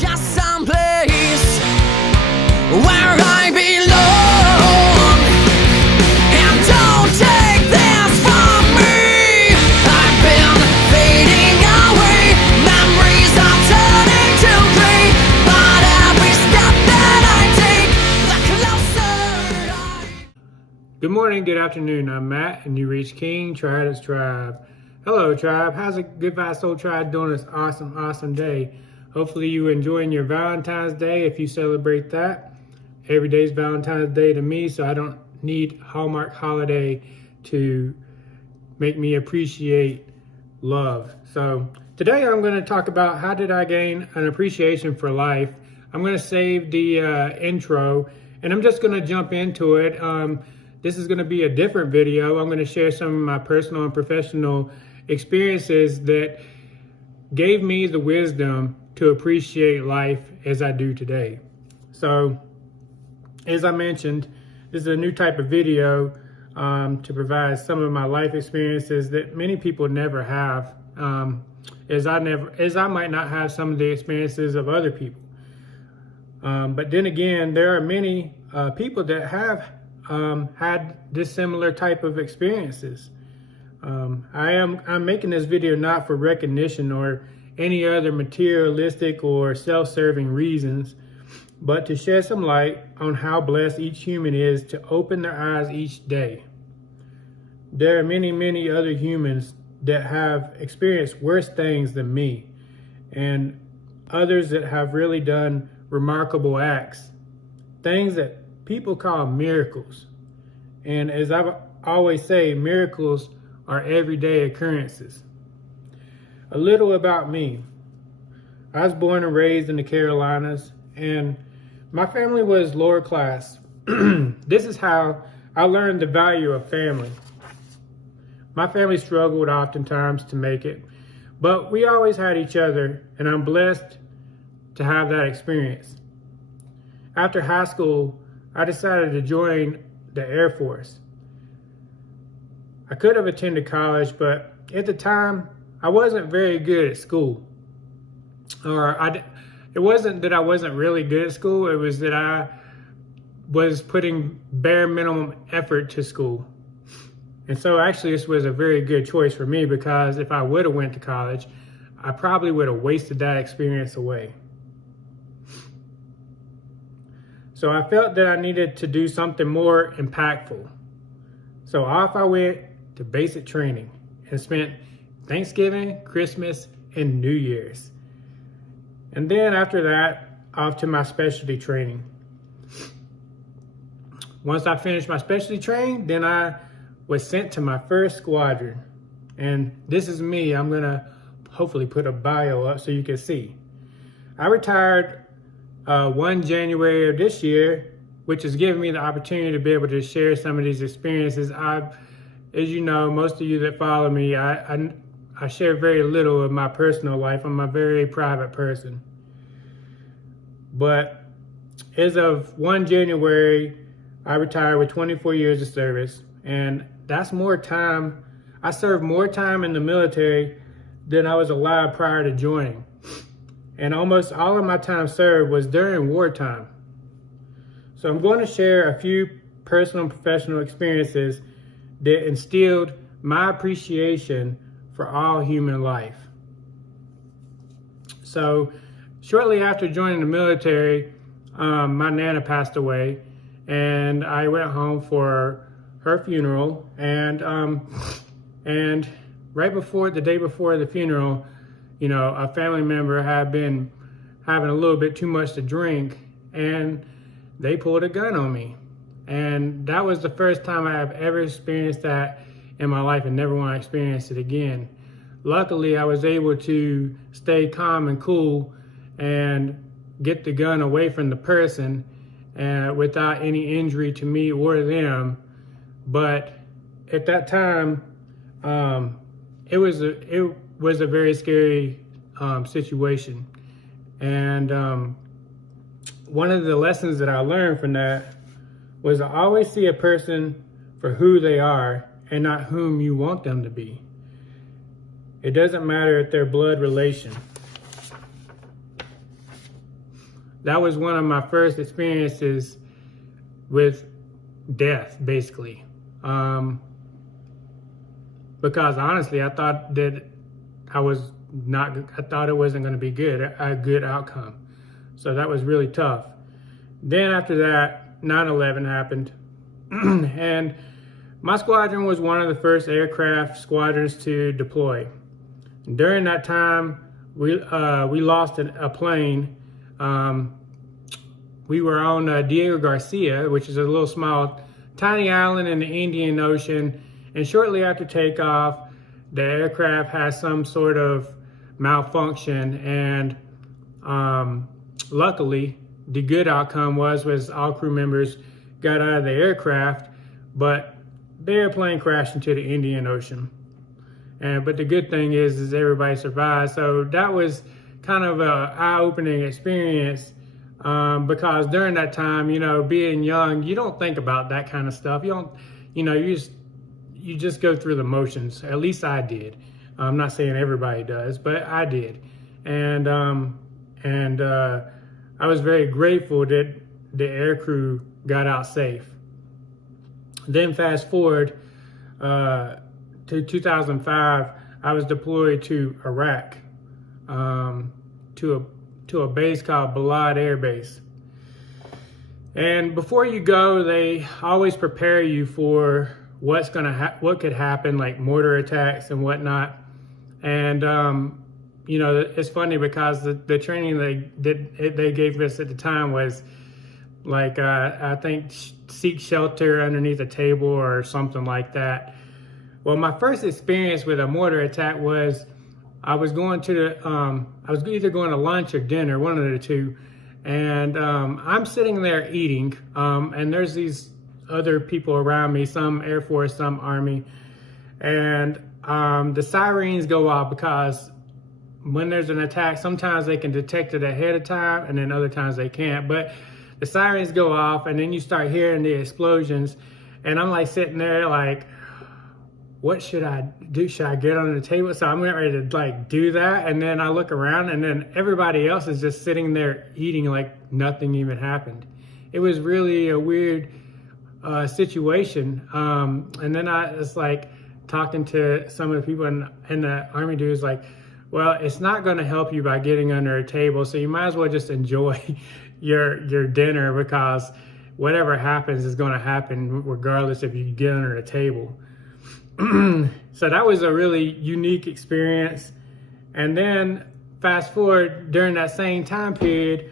just someplace where I belong. And don't take this from me, I've been fading away. Memories are turning to gray, but every step that I take, the closer I... Good morning, good afternoon. I'm Matt, and you reach King Tridents Tribe. Hello, Tribe. How's a Good Vibes Soul Tribe doing this awesome day? Hopefully you enjoying your Valentine's Day if you celebrate that. Every day is Valentine's Day to me, so I don't need Hallmark holiday to make me appreciate love. So today I'm going to talk about how did I gain an appreciation for life. I'm going to save the intro, and I'm just going to jump into it. This is going to be a different video. I'm going to share some of my personal and professional experiences that gave me the wisdom to appreciate life as I do today. So, as I mentioned, this is a new type of video to provide some of my life experiences that many people never have, as I might not have some of the experiences of other people. But then again, there are many people that have had this similar type of experiences. I'm making this video not for recognition or any other materialistic or self-serving reasons, but to shed some light on how blessed each human is to open their eyes each day. There are many other humans that have experienced worse things than me, and others that have really done remarkable acts, things that people call miracles. And as I always say, miracles are everyday occurrences. A little about me. I was born and raised in the Carolinas, and my family was lower class. This is how I learned the value of family. My family struggled oftentimes to make it, but we always had each other, and I'm blessed to have that experience. After high school, I decided to join the Air Force. I could have attended college, but at the time, I wasn't very good at school. It wasn't that I wasn't really good at school, it was that I was putting bare minimum effort to school. And so actually this was a very good choice for me, because if I would have went to college, I probably would have wasted that experience away. So I felt that I needed to do something more impactful. So off I went to basic training and spent Thanksgiving, Christmas, and New Year's. And then after that, off to my specialty training. Once I finished my specialty training, then I was sent to my first squadron. And this is me. I'm gonna hopefully put a bio up so you can see. I retired 1 January of this year, which has given me the opportunity to be able to share some of these experiences. As you know, most of you that follow me, I share very little of my personal life. I'm a very private person. But as of 1 January, I retired with 24 years of service, and that's more time. I served more time in the military than I was allowed prior to joining. And almost all of my time served was during wartime. So I'm going to share a few personal and professional experiences that instilled my appreciation for all human life. So shortly after joining the military, my Nana passed away, and I went home for her funeral. And right before, the day before the funeral, you know, a family member had been having a little bit too much to drink, and they pulled a gun on me. And that was the first time I have ever experienced that in my life, and never want to experience it again. Luckily, I was able to stay calm and cool and get the gun away from the person without any injury to me or them. But at that time, it was a very scary situation. And one of the lessons that I learned from that was to always see a person for who they are and not whom you want them to be. It doesn't matter if they're blood relation. that was one of my first experiences with death, basically. Because honestly, I thought that I thought it wasn't going to be a good outcome. So that was really tough. Then after that, 9/11 happened. And my squadron was one of the first aircraft squadrons to deploy. During that time, we lost a plane. We were on Diego Garcia, which is a little small, tiny island in the Indian Ocean. And shortly after takeoff, the aircraft had some sort of malfunction. And luckily, the good outcome was all crew members got out of the aircraft, but the airplane crashed into the Indian Ocean. But the good thing is everybody survived. So that was kind of an eye-opening experience, because during that time, being young, you don't think about that kind of stuff. You just go through the motions. At least I did. I'm not saying everybody does, but I did. And I was very grateful that the aircrew got out safe. Then fast forward to 2005, I was deployed to Iraq, to a base called Balad Air Base. And before you go, they always prepare you for what could happen, like mortar attacks and whatnot. And it's funny because the training they gave us at the time was like, I think seek shelter underneath a table or something like that. Well, my first experience with a mortar attack was I was either going to lunch or dinner, one of the two. And I'm sitting there eating, and there's these other people around me, some Air Force, some Army. And the sirens go off because when there's an attack, sometimes they can detect it ahead of time, and then other times they can't. But the sirens go off, and then you start hearing the explosions. And I'm like sitting there like, what should I do? Should I get on the table? So I'm ready to like do that. And then I look around, and then everybody else is just sitting there eating like nothing even happened. It was really a weird situation. And then I was like talking to some of the people, and the Army dude was like, well, it's not going to help you by getting under a table. So you might as well just enjoy your dinner, because whatever happens is going to happen regardless if you get under a table. So that was a really unique experience. And then fast forward, during that same time period,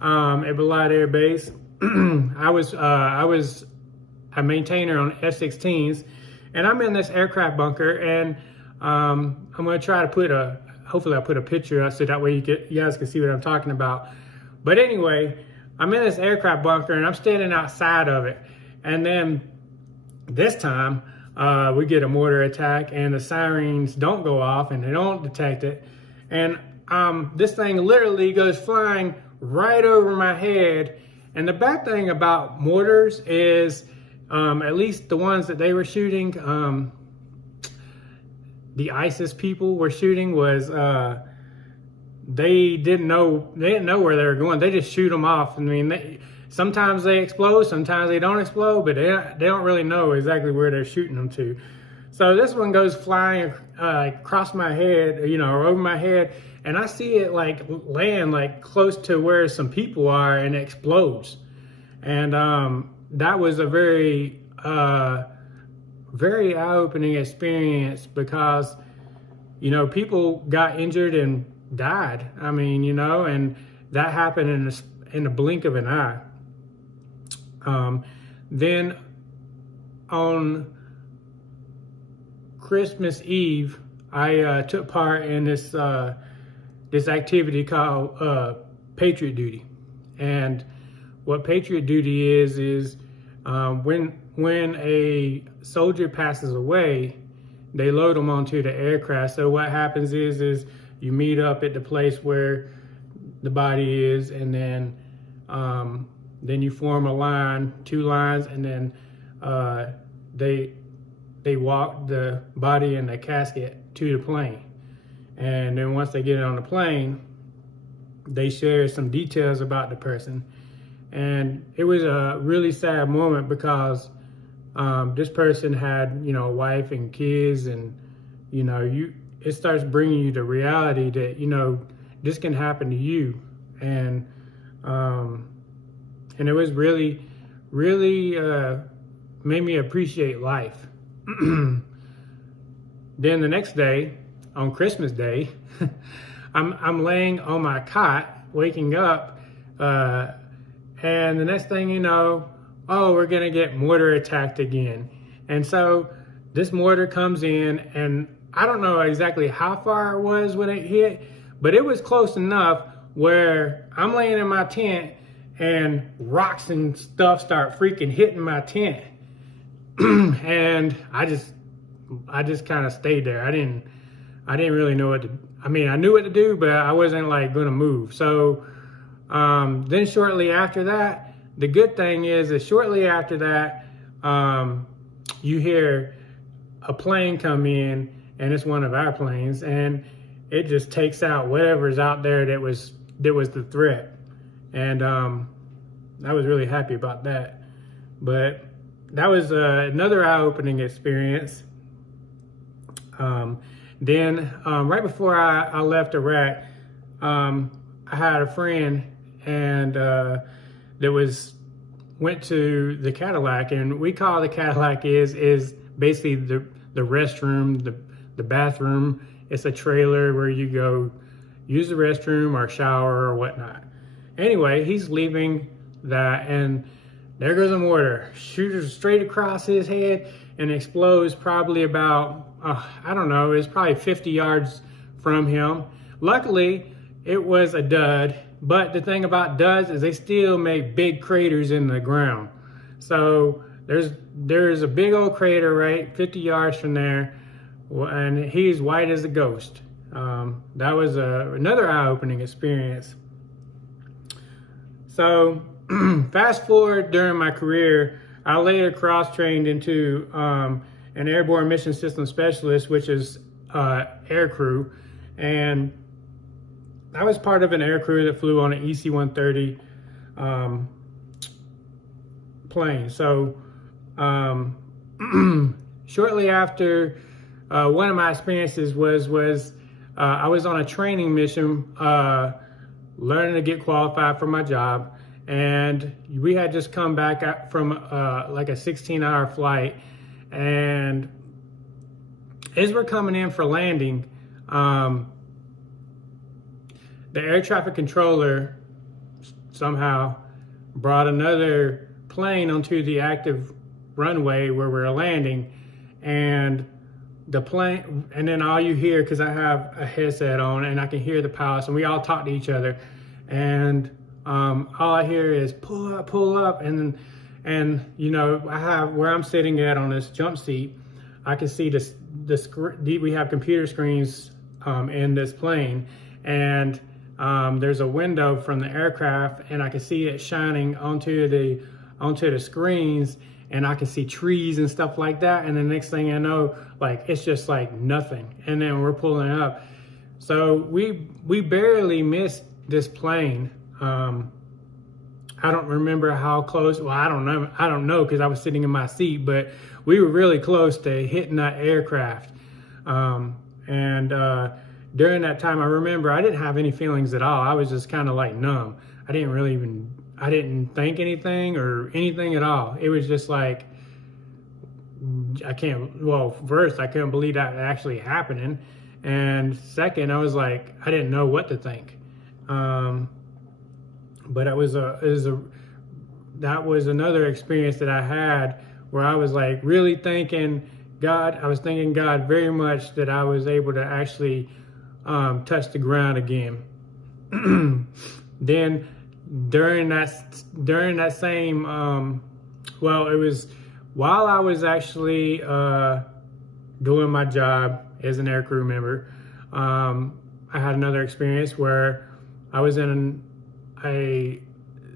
at Balad Air Base, I was a maintainer on F-16s, and I'm in this aircraft bunker, and I'm going to try to hopefully I'll put a picture up so that way you guys can see what I'm talking about. But anyway, I'm in this aircraft bunker, and I'm standing outside of it. And then this time, we get a mortar attack, and the sirens don't go off, and they don't detect it. And this thing literally goes flying right over my head. And the bad thing about mortars is, at least the ones that they were shooting, the ISIS people were shooting, was they didn't know where they were going. They just shoot them off. I mean, sometimes they explode, sometimes they don't explode, but they don't really know exactly where they're shooting them to. So this one goes flying across my head, or over my head, and I see it like land like close to where some people are, and it explodes. And that was a very very eye-opening experience, because people got injured and died. I mean, and that happened in the blink of an eye. Then on Christmas Eve, I took part in this activity called Patriot Duty. And what Patriot Duty is when a soldier passes away, they load them onto the aircraft. So what happens is you meet up at the place where the body is, and then you form a line, 2 lines, and then they walk the body and the casket to the plane. And then once they get it on the plane, they shared some details about the person. And it was a really sad moment because this person had, a wife and kids, and, it starts bringing you the reality that, this can happen to you. And it was really, really made me appreciate life. Then the next day, on Christmas Day, I'm laying on my cot, waking up, and the next thing you know, we're gonna get mortar attacked again. And so this mortar comes in, and I don't know exactly how far it was when it hit, but it was close enough where I'm laying in my tent and rocks and stuff start freaking hitting my tent. And I just kind of stayed there. I didn't really know what to, I knew what to do, but I wasn't like gonna move. So then shortly after that, the good thing is that shortly after that, you hear a plane come in, and it's one of our planes, and it just takes out whatever's out there that was the threat. And I was really happy about that. But that was another eye-opening experience. Then right before I left Iraq, I had a friend and that went to the Cadillac, and we call the Cadillac is basically the restroom, the bathroom. It's a trailer where you go use the restroom or shower or whatnot. Anyway, he's leaving that, and there goes a mortar, shoots straight across his head and explodes probably about, I don't know, it's probably 50 yards from him. Luckily, it was a dud, but the thing about duds is they still make big craters in the ground. So there's a big old crater right 50 yards from there, and he's white as a ghost. That was another eye-opening experience. So fast forward during my career, I later cross-trained into an airborne mission system specialist, which is air crew. And I was part of an air crew that flew on an EC-130 plane. So shortly after, one of my experiences was I was on a training mission, learning to get qualified for my job. And we had just come back from like a 16-hour flight. And as we're coming in for landing, the air traffic controller somehow brought another plane onto the active runway where we're landing. And the plane, and then all you hear, because I have a headset on and I can hear the pilots, and we all talk to each other. And all I hear is pull up, and I have where I'm sitting at on this jump seat. I can see we have computer screens in this plane, and there's a window from the aircraft, and I can see it shining onto the screens, and I can see trees and stuff like that. And the next thing I know, like it's just like nothing, and then we're pulling up. So we barely missed this plane. I don't remember how close. Well, I don't know because I was sitting in my seat, but we were really close to hitting that aircraft. And during that time, I remember I didn't have any feelings at all. I was just kind of like numb. I didn't think anything or anything at all. It was just like, first, I couldn't believe that actually happening. And second, I was like, I didn't know what to think. But that was another experience that I had where I was like really thanking God. I was thanking God very much that I was able to actually touch the ground again. Then during that same, it was while I was actually doing my job as an aircrew member, I had another experience where I was in a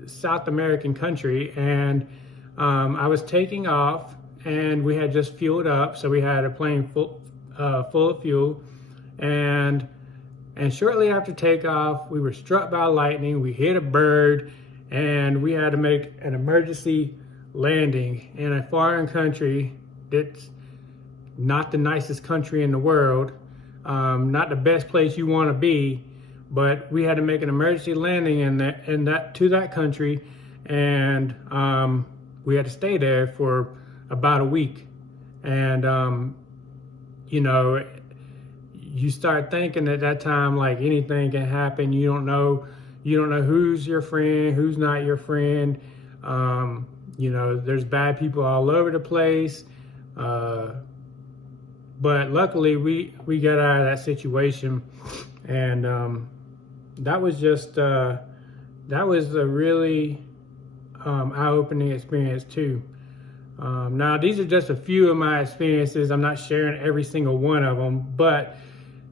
South American country, and I was taking off, and we had just fueled up, so we had a plane full of fuel, and And shortly after takeoff, we were struck by lightning, we hit a bird, and we had to make an emergency landing in a foreign country that's not the nicest country in the world, not the best place you want to be, but we had to make an emergency landing to that country, and we had to stay there for about a week. And you know, you start thinking at that time like anything can happen. You don't know who's your friend, who's not your friend. You know, there's bad people all over the place. But luckily we got out of that situation, and that was a really eye-opening experience too. Now these are just a few of my experiences. I'm not sharing every single one of them, but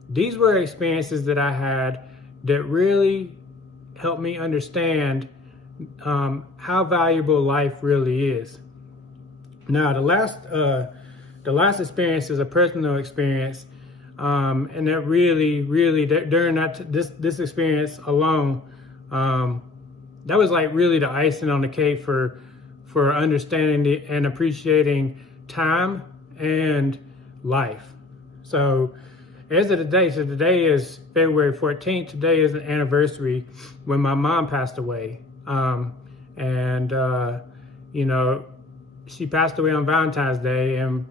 these were experiences that I had that really helped me understand how valuable life really is. Now the last experience is a personal experience, and that really during this experience alone, that was like really the icing on the cake for understanding and appreciating time and life. So as of today, so today is February 14th. Today is an anniversary when my mom passed away, and you know, she passed away on Valentine's Day, and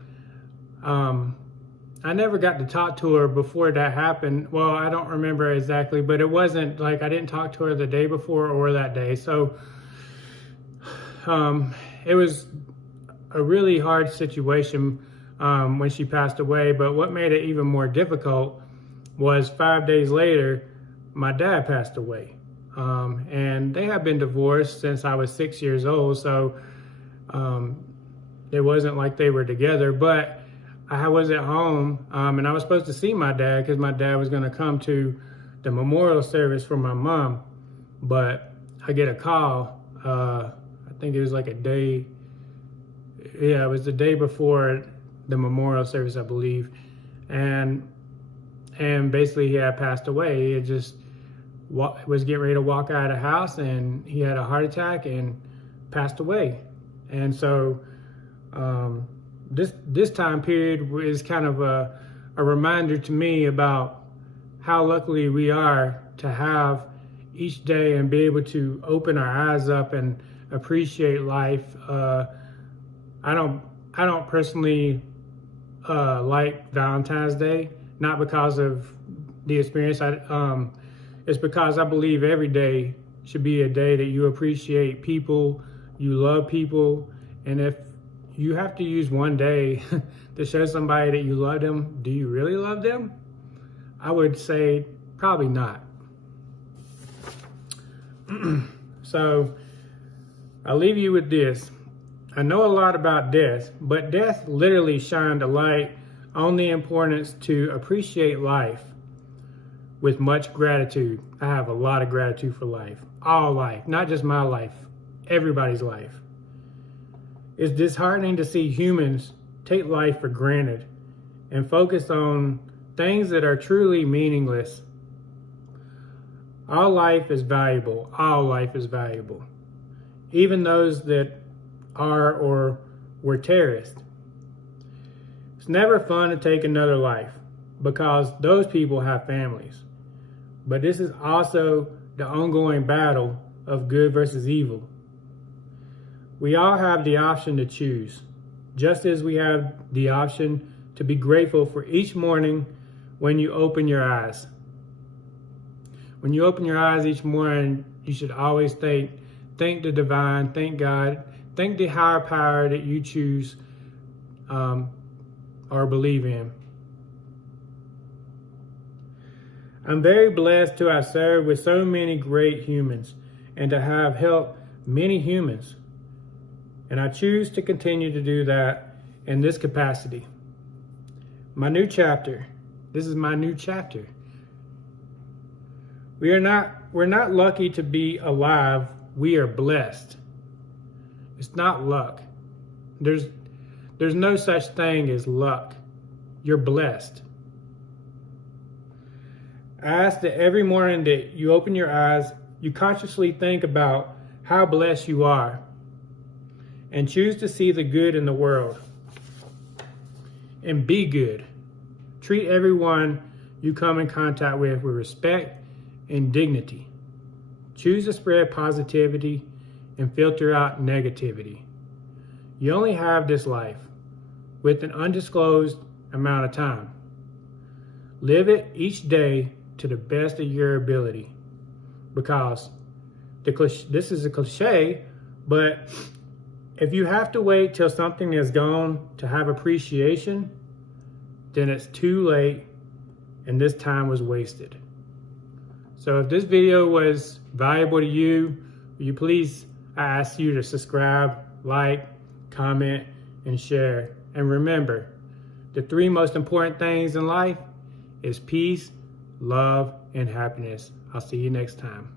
I never got to talk to her before that happened. Well, I don't remember exactly, but it wasn't like I didn't talk to her the day before or that day. So it was a really hard situation when she passed away. But what made it even more difficult was 5 days later, my dad passed away. And they had been divorced since I was 6 years old. So it wasn't like they were together, but I was at home, and I was supposed to see my dad because my dad was going to come to the memorial service for my mom. But I get a call, I think it was like it was the day before the memorial service, I believe. And basically he had passed away. He had just was getting ready to walk out of the house, and he had a heart attack and passed away. And so this time period is kind of a reminder to me about how lucky we are to have each day and be able to open our eyes up and appreciate life. I don't personally like Valentine's Day, not because of the experience. It's because I believe every day should be a day that you appreciate people, you love people, and if you have to use one day to show somebody that you love them, do you really love them? I would say probably not. So I'll leave you with this. I know a lot about death, but death literally shined a light on the importance to appreciate life with much gratitude. I have a lot of gratitude for life, all life, not just my life, everybody's life. It's disheartening to see humans take life for granted and focus on things that are truly meaningless. All life is valuable. All life is valuable. Even those that are or were terrorists. It's never fun to take another life because those people have families. But this is also the ongoing battle of good versus evil. We all have the option to choose, just as we have the option to be grateful for each morning when you open your eyes. When you open your eyes each morning, you should always thank the divine, thank God, thank the higher power that you choose or believe in. I'm very blessed to have served with so many great humans and to have helped many humans. And I choose to continue to do that in this capacity. My new chapter. This is my new chapter. We're not lucky to be alive. We are blessed. It's not luck. There's no such thing as luck. You're blessed. I ask that every morning that you open your eyes, you consciously think about how blessed you are and choose to see the good in the world and be good. Treat everyone you come in contact with respect and dignity. Choose to spread positivity and filter out negativity. You only have this life with an undisclosed amount of time. Live it each day to the best of your ability, because this is a cliche, but if you have to wait till something is gone to have appreciation, then it's too late and this time was wasted. So if this video was valuable to you, will you please, I ask you to subscribe, like, comment, and share. And remember, the 3 most important things in life is peace, love, and happiness. I'll see you next time.